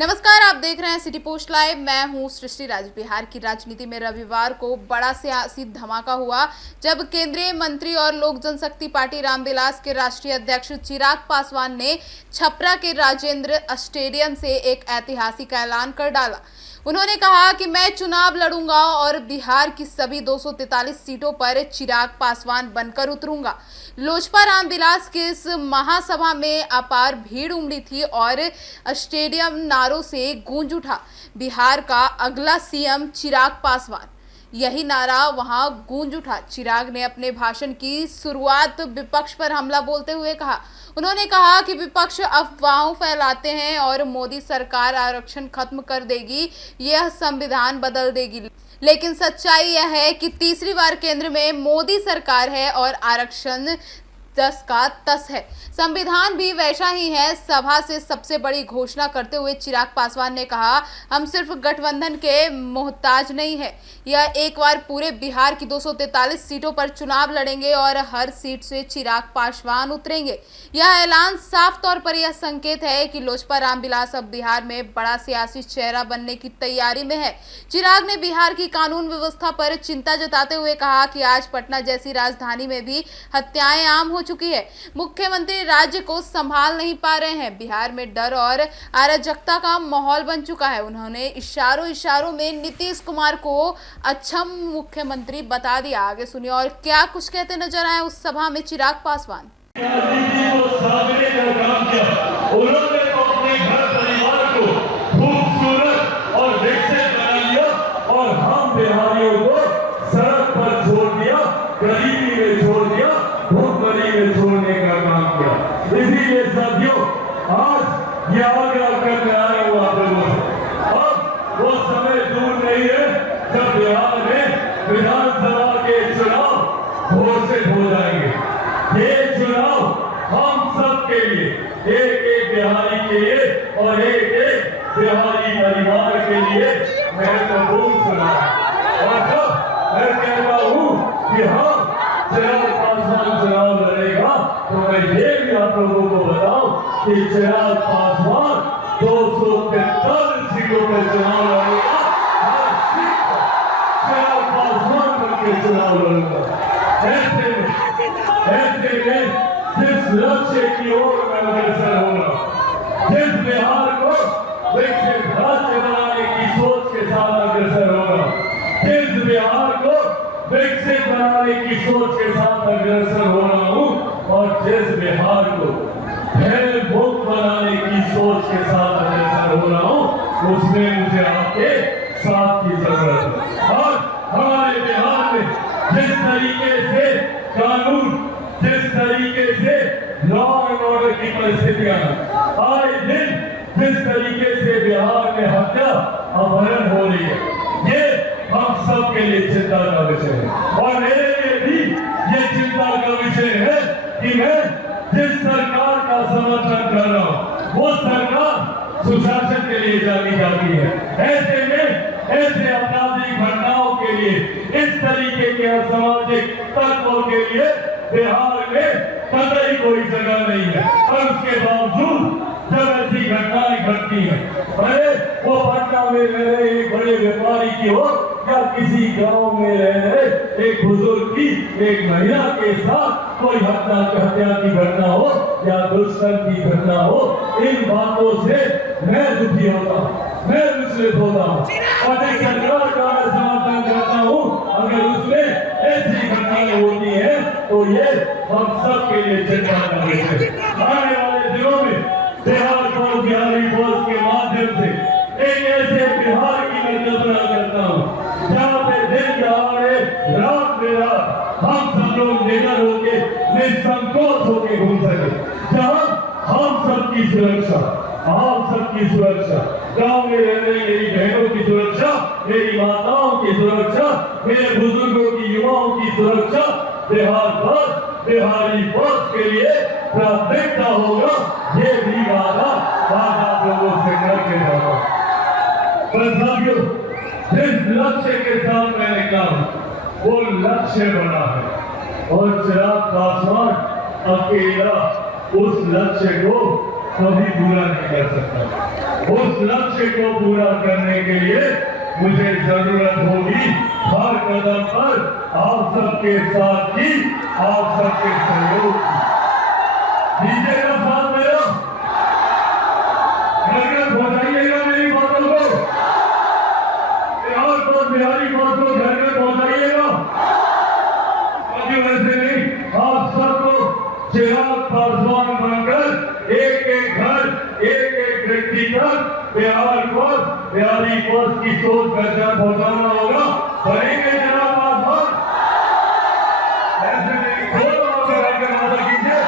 नमस्कार, आप देख रहे हैं सिटी पोस्ट लाइव। मैं हूं सृष्टि राज। बिहार की राजनीति में रविवार को बड़ा सियासी धमाका हुआ जब केंद्रीय मंत्री और लोक जनशक्ति पार्टी रामविलास के राष्ट्रीय अध्यक्ष चिराग पासवान ने छपरा के राजेंद्र स्टेडियम से एक ऐतिहासिक ऐलान कर डाला। उन्होंने कहा कि मैं चुनाव लड़ूंगा और बिहार की सभी 243 सीटों पर चिराग पासवान बनकर उतरूंगा। लोजपा रामविलास के इस महासभा में अपार भीड़ उमड़ी थी और स्टेडियम नारों से गूंज उठा, बिहार का अगला सीएम चिराग पासवान। यही नारा वहां गूंज उठा। चिराग ने अपने भाषण की शुरुआत विपक्ष पर हमला बोलते हुए कहा। उन्होंने कहा कि विपक्ष अफवाहों फैलाते हैं और मोदी सरकार आरक्षण खत्म कर देगी, यह संविधान बदल देगी। लेकिन सच्चाई यह है कि तीसरी बार केंद्र में मोदी सरकार है और आरक्षण 10 का 10 है। संविधान भी वैसा ही है। सभा से सबसे बड़ी घोषणा करते हुए चिराग पासवान ने कहा, हम सिर्फ गठबंधन के मोहताज नहीं है। यह एक बार पूरे बिहार की 243 सीटों पर चुनाव लड़ेंगे और हर सीट से चिराग पासवान उतरेंगे। यह ऐलान साफ तौर पर यह संकेत है कि लोजपा रामविलास अब बिहार में बड़ा सियासी चेहरा बनने की तैयारी में है। चिराग ने बिहार की कानून व्यवस्था पर चिंता जताते हुए कहा कि आज पटना जैसी राजधानी में भी हत्याएं आम हो चुकी है। मुख्यमंत्री राज्य को संभाल नहीं पा रहे हैं। बिहार में डर और अराजकता का माहौल बन चुका है। उन्होंने इशारों में नीतीश कुमार को अक्षम मुख्यमंत्री बता दिया। आगे सुनिए और क्या कुछ कहते नजर आए उस सभा में चिराग पासवान। गरीबी में छोड़ दिया, भूखमरी में छोड़ने का काम किया। इसीलिए साथियों, आज ये आग्रह करने आया हूं आप लोगों से। अब वो समय दूर नहीं है जब बिहार में विधानसभा के चुनाव घोषित हो जाएंगे। ये चुनाव हम सब के लिए, एक एक बिहारी के लिए और एक एक बिहारी परिवार के लिए महत्वपूर्ण चुनाव है। और जब मैं कहता हूँ कि हाँ चिराग पासवान चुनाव लड़ेगा, तो मैं ये भी आप लोगों को बताऊं कि चिराग पासवान 243 सीटों पर चुनाव लड़ेगा। हर सीट पर चिराग पासवान बनकर चुनाव लड़ेगा। ऐसे में जिस लक्ष्य की ओर मैं अग्रसर हो रहा हूं, जिस बिहार को विकसित राज्य बनाने की सोच के साथ अग्रसर हो रहा हूं, जिस बिहार को विकसित बनाने की सोच के साथ अग्रसर हो रहा हूं और जिस बिहार को भय मुक्त बनाने की सोच के साथ अग्रसर हो रहा हूं, उसमें मुझे आपके साथ की जरूरत है। और हमारे बिहार में जिस तरीके से कानून, जिस तरीके से लॉ एंड ऑर्डर की परिस्थितियां आए दिन जिस तरीके से बिहार में हत्या अपहरण हो रही है, ये हम सब के लिए चिंता का विषय है। और मेरे लिए भी ये चिंता का विषय है कि मैं जिस सरकार का समर्थन कर रहा हूँ, वो सरकार सुशासन के लिए जानी जाती है। ऐसे में ऐसे आपराधिक घटनाओं के लिए, इस तरीके के असामाजिक तत्वों के लिए बिहार में कतई कोई जगह नहीं है। और उसके बावजूद जब ऐसी घटनाएं घटती हैं, अरे वो पटना में रह रहे एक बड़े व्यापारी की हो या किसी गांव में रह रहे एक बुजुर्ग की, एक महिला के साथ कोई हत्या की घटना हो या दुष्कर्म की घटना हो, इन बातों से मैं दुखी होता हूँ, मैं विचलित होता हूँ और एक सरकार का मैं समर्थन करता हूँ। अगर उसमें ऐसी घटनाएं होती है तो ये हम सब के लिए चिंता का विषय है। आने वाले दिनों में बिहार को बिहारी बोर्ड के माध्यम से एक ऐसे बिहार की मैं कल्पना करता हूँ जहाँ पे दिन दहाड़े रात बेरात हम सब लोग निडर होके, निसंकोच होके घूम सके, जहाँ हम सबकी सुरक्षा, आप सबकी सुरक्षा, गांव में रह रही मेरी बहनों की सुरक्षा, मेरी माताओं की सुरक्षा, मेरे बुजुर्गों की, युवाओं की सुरक्षा बिहारी फर्स्ट के लिए प्राथमिकता होगा। ये भी वादा आप लोगों से करके जाऊंगा। पर साथियों, जिस लक्ष्य के साथ मैंने कहा वो लक्ष्य बड़ा है और चिराग पासवान अकेला उस लक्ष्य को कभी पूरा नहीं कर सकता। उस लक्ष्य को पूरा करने के लिए मुझे जरूरत होगी हर कदम पर आप सबके साथ की, आप सबके सहयोग की। दीजिएगा साथ मेरा, घर पहुंचाइएगा मेरी बातों को, बिहारी बात को घर में पहुंचाइएगा। वैसे नहीं, आप सबको चिराग पासवान बनकर एक एक घर, एक एक व्यक्ति तक बिहार को, बिहारी पद की सोच का जन पहुंचाना होगा। बनेंगे चिराग पासवान, ऐसे नहीं खोलो आकर आकर मदद कीजिए।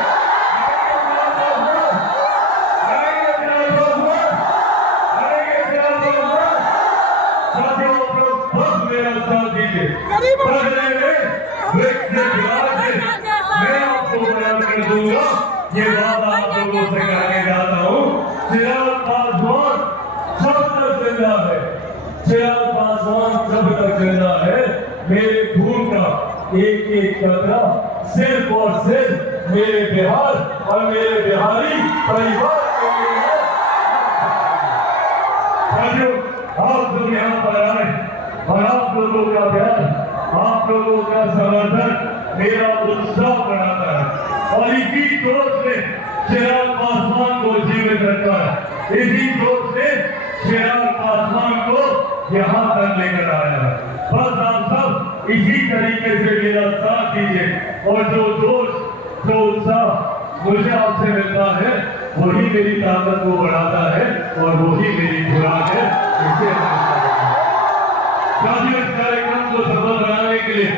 ये बात आप लोगों से कहने जाता हूँ। चिराग पासवान जब तक जिंदा है, चिराग पासवान जब तक जिंदा है, मेरे खून का एक एक कतरा सिर्फ और सिर्फ मेरे बिहार और मेरे बिहारी परिवार के लिए है। आप लोग यहाँ पर आए और आप लोगों का प्यार, आप लोगों का समर्थन मेरा उत्साह बढ़ाता है और इसी जोश ने चिराग पासवान को जीवित रखा है। इसी जोश ने चिराग पासवान को यहाँ तक लेकर आया है। बस आप सब इसी तरीके से मेरा साथ दीजिए और जो जोश, जो उत्साह मुझे आपसे मिलता है, वही मेरी ताकत को बढ़ाता है और वही मेरी खुराक है। इसे इस कार्यक्रम को सफल बनाने के लिए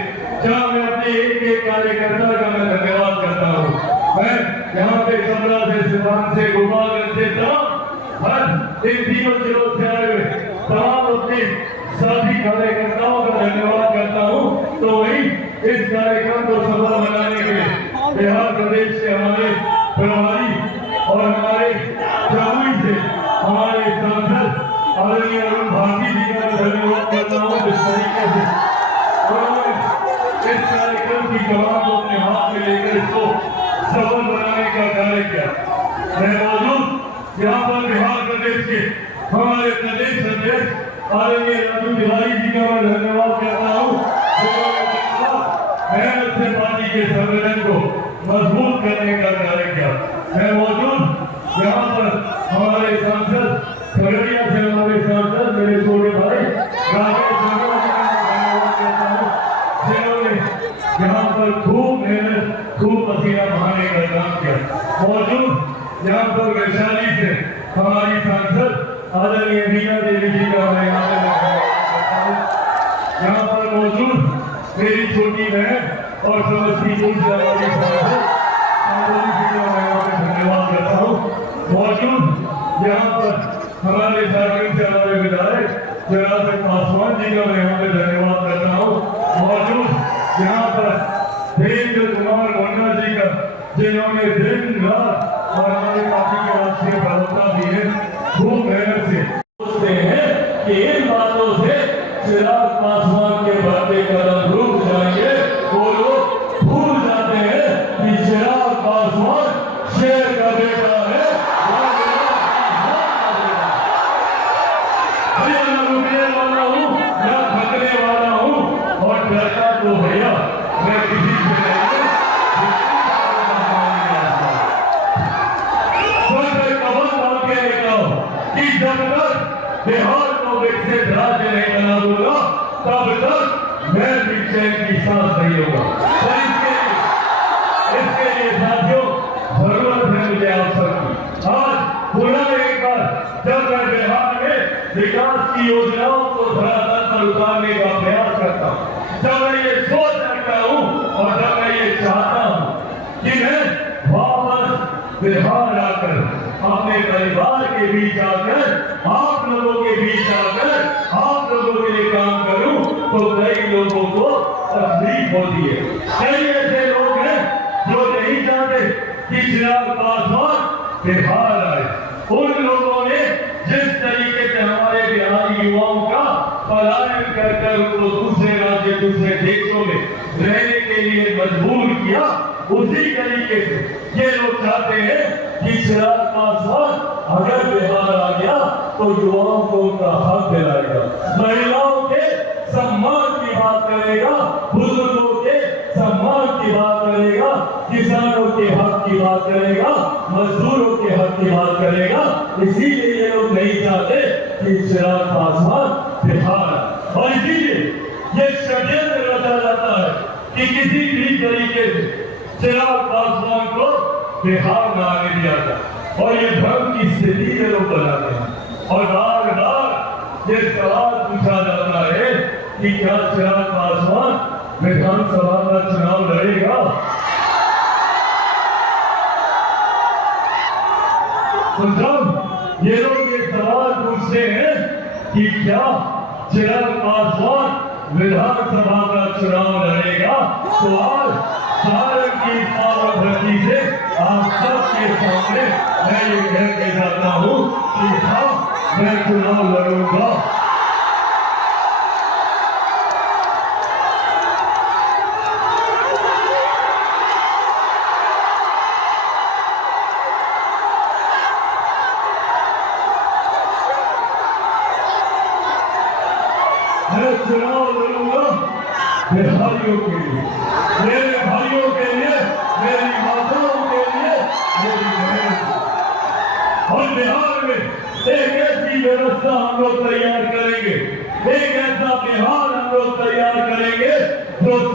जहाँ मैं अपने एक एक कार्यकर्ता का मैं धन्यवाद करता हूँ। मैं यहाँ पे कमला से, सिवान से, गोपालगंज से, तमाम हर इन तीनों जिलों से आए हुए तमाम अपने साथी कार्यकर्ताओं का धन्यवाद करता हूँ। तो वही इस कार्यक्रम को सफल बनाने के लिए बिहार प्रदेश के हमारे प्रभारी और हमारे जमुई से हमारे सांसद आदरणीय अरुण भारती जी का धन्यवाद करता हूँ। जिस तरीके से इस कार्यक्रम की कमान को अपने हाथ में लेकर इसको सफल बनाने का कार्य किया। मैं मौजूद यहाँ पर बिहार प्रदेश के हमारे प्रदेश अध्यक्ष आदरणीय राजू बिहारी जी का मैं धन्यवाद करता हूँ। मेहनत से पार्टी के संगठन को मजबूत करने का कार्य किया। मैं मौजूद यहाँ पर हमारे सांसद खगड़िया से हमारे सांसद मेरे छोटे भाई राजेश शर्मा जी का धन्यवाद करता हूँ, जिन्होंने यहाँ पर खूब मेहनत, खूब पसीना बहाने का काम किया। मौजूद यहाँ पर वैशाली से हमारी सांसद आदरणीय मीना देवी जी का मैं यहाँ पे धन्यवाद करता हूँ। यहाँ पर मौजूद मेरी छोटी बहन और समस्तीपुर से हमारी सांसद जी का मैं यहाँ पे धन्यवाद करता हूँ। मौजूद यहाँ पर हमारे झारखंड से हमारे विधायक चिराग पासवान जी का मैं यहाँ पे धन्यवाद करता हूँ। मौजूद यहाँ पर देवेंद्र कुमार मुंडा जी का, जिन्होंने दिन रात और हमारी पार्टी के राष्ट्रीय प्रवक्ता भी है, खूब मेहनत से सोचते हैं कि इन बातों से चिराग पासवान के बढ़ते कदम रुक जाएंगे। वो लोग भूल जाते हैं कि चिराग पासवान शेर का बेटा है। तो भैया मैं किसी से कि जब तक बिहार को विकसित राज्य नहीं बना दूंगा तब तक मैं भी चैन की सांस नहीं होगा। इसके लिए साथियों जरूरत है मुझे आप सबकी। आज पुनः एक बार जब मैं बिहार में विकास की योजनाओं को धरातल पर उतारने का प्रयास करता हूँ, जब मैं ये सोच रखता हूँ और जब मैं ये चाहता हूँ कि मैं वापस बिहार आकर अपने परिवार के बीच आकर, आप लोगों के बीच आकर, आप लोगों के लिए काम करूं, तो कई लोगों को तकलीफ होती है। कई ऐसे लोग हैं जो नहीं चाहते कि चिराग पासवान बिहार आए। उन लोगों ने जिस तरीके से हमारे बिहारी युवाओं का पलायन कर उनको दूसरे राज्य, दूसरे देशों में रहने के लिए मजबूर किया, उसी तरीके से ये लोग चाहते हैं कि चिराग पासवान अगर बिहार आ गया तो युवाओं को उनका हक दिलाएगा, महिलाओं के सम्मान की बात करेगा, बुजुर्गों के सम्मान की बात करेगा, किसानों के हक की बात करेगा, मजदूरों के हक की बात करेगा। इसीलिए ये लोग नहीं चाहते कि चिराग पासवान बिहार आए। और इसीलिए ये षड्यंत्र रचा जाता है कि किसी भी तरीके से चिराग पासवान को बिहार में आने दिया जाए, और ये भ्रम की स्थिति ये लोग बनाते हैं। और बार बार ये सवाल पूछा जाता है कि क्या चिराग पासवान विधानसभा का चुनाव लड़ेगा? तो जब ये लोग ये सवाल पूछते हैं कि क्या चिराग पासवान विधानसभा का चुनाव लड़ेगा, तो आज सारण की पावन धरती से आप सबके सामने मैं ये कह के जाता हूँ कि हाँ, मैं चुनाव लड़ूंगा। मैं चुनाव लड़ूंगा बिहारियों के लिए, मेरे भाइयों के लिए, मेरी माताओं के लिए, मेरी बहनों के लिए। और बिहार में एक ऐसी व्यवस्था हम लोग तैयार करेंगे, एक ऐसा बिहार हम लोग तैयार करेंगे जो